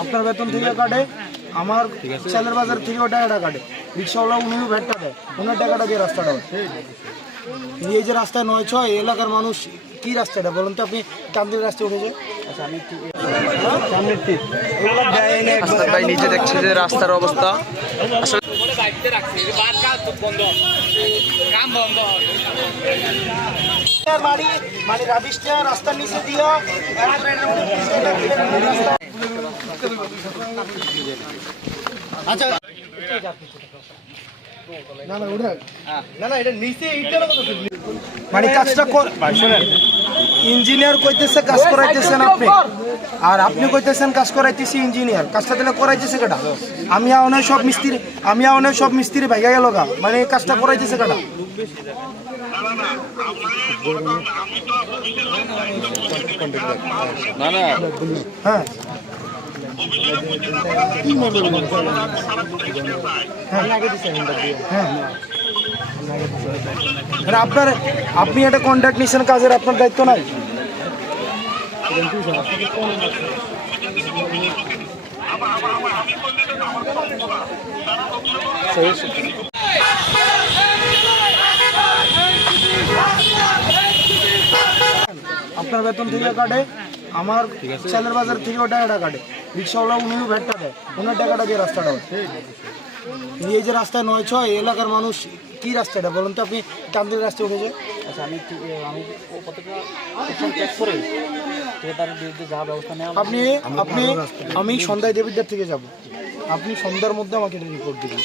আপনার বেতন থেকে কাটে আমার ছেলের বাজার থেকে ওটা টাকাটা কাটে। রিক্সাওয়ালা উনিও ভ্যাটটা দেয়। ওনার টাকাটা দিয়ে রাস্তাটা হয়। এই যে রাস্তায় নয় ছয় এলাকার মানুষ কি রাস্তাটা? বলুন তো আপনি কান্দির রাস্তায় উঠেছে। দেয় ভাই নিজে দেখছে যে রাস্তার অবস্থা। আসলে মানে রাবিশটা রাস্তার নিচে দিও আচ্ছা। না না ওটা না না এটা নিচে এইটার কথা মানে কাজটা কর ইঞ্জিনিয়ার কইতেছে কাজ করাইতেছেন আপনি। আর আপনি কইতেছেন কাজ করাইতেছি ইঞ্জিনিয়ার। কাজটা তাহলে করাইতেছে কেটা আমি অনেক সব মিস্ত্রি আমি অনেক সব মিস্ত্রি ভাইগা গেল গা। মানে কাজটা করাইতেছে কেটা হ্যাঁ। আপনার আপনি একটা কন্ট্রাক্ট নিচ্ছেন কাজের আপনার দায়িত্ব নাই? আপনার বেতন থেকে কাটে আমার ছেলের বাজার থেকে ওটা টাকাটা কাটে। রিক্সাওয়ালা উনিও ভ্যাটটা দেয়। ওনার টাকাটা দিয়ে রাস্তাটা হয় এই যে রাস্তায় নয় ছয় এলাকার মানুষ কি রাস্তাটা? বলুন তো আপনি কান্দির রাস্তায় উঠেছে। আচ্ছা আমি আমি কতটা চেক করে তার বিরুদ্ধে যা ব্যবস্থা নেওয়া আপনি আপনি আমি সন্ধ্যায় দেবিদ্যার থেকে যাব। আপনি সন্ধ্যার মধ্যে আমাকে রিপোর্ট দিবেন।